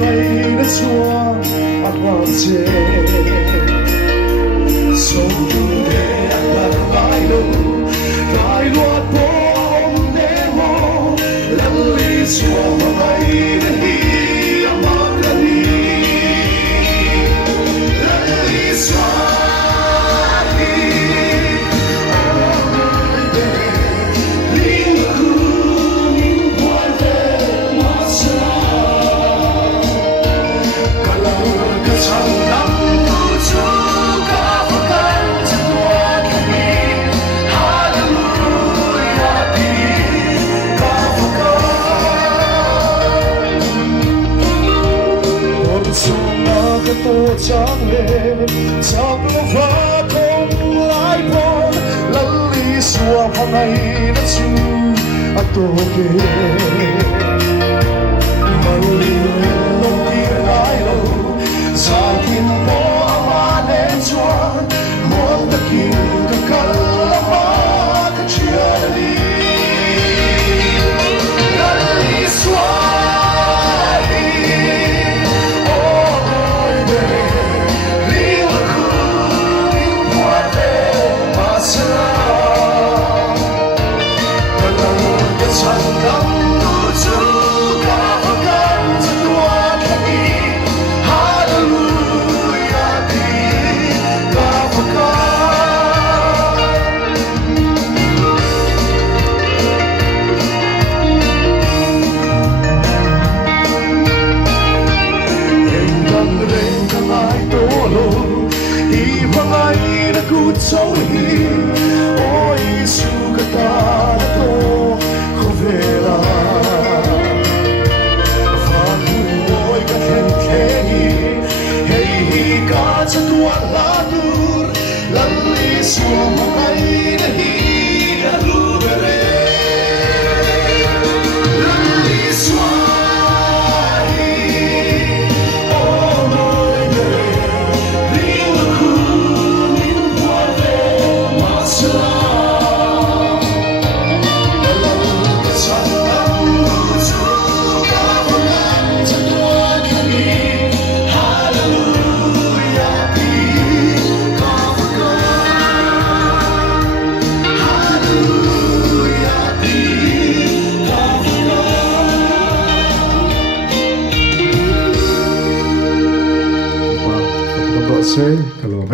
ngày đã xua ăn vào chè sống để ăn lần vai đâu vai luat bom để mò lần lý xua ngày đã đi âm đã đi lần lý xua tô trắng lên trong lúc hoa không lái bon lăn lý xua hoa ngày đã chu a tô kê mà lý lòng kia ai lâu dài kim bó ama nên cho muốn ta kim cả cả lama cả chia đi lăn lý xua Châu hi ôi su kata to khovela và ôi cả thêm thế hey hi cả cha tua la dur lần lý xua mai đã hi đã lu bere lần lý xua Sei, calor,